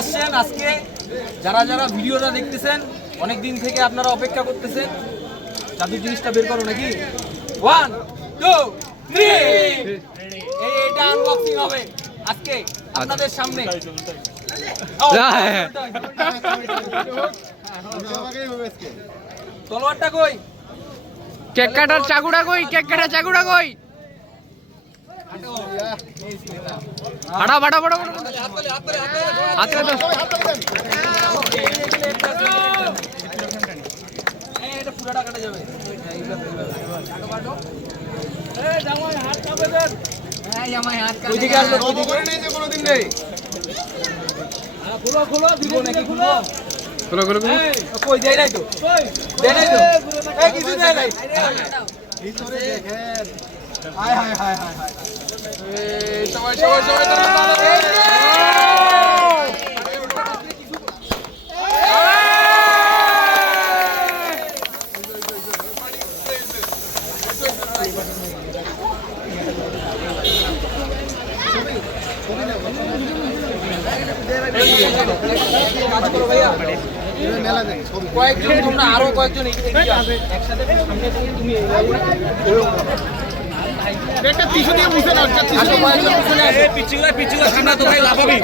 আসছেন আজকে, যারা যারা ভিডিওটা দেখতেছেন অনেক দিন থেকে আপনারা অপেক্ষা করতেছেন। জাদুর জিনিসটা বের করো নাকি? 1 2 3 এইটা আনবক্সিং হবে আজকে আপনাদের সামনে। তলোয়ারটা কই? কেক কাটার চাকুটা কই? কেক কাটার চাকুটা কই? হাঁটা বাটা বাটা হাতে তো এটা পুরোটা কাটা যাবে। ওইদিকে আসবে, কোনোদিন নেই। খুলো খুলো দিব নাকি? খুলো গুলো গুলো কই দেয় নাই তো, দেয় নাই তো, এই কিছু দেয় নাই। ভিতরে দেখেন, হায় হায় হায় হায় হায়, এই সবাই সবাই সবাই কাজ করো ভাইয়া। কয়েকজন তোমরা আরো কয়েকজন একসাথে সামনে থেকে তুমি একটা টিস্যু দিয়ে মুছে নাও, একটা টিস্যু দিয়ে মুছে নাও। পিছুলা পিছুলা সামনে তো ভাই লাফাবি।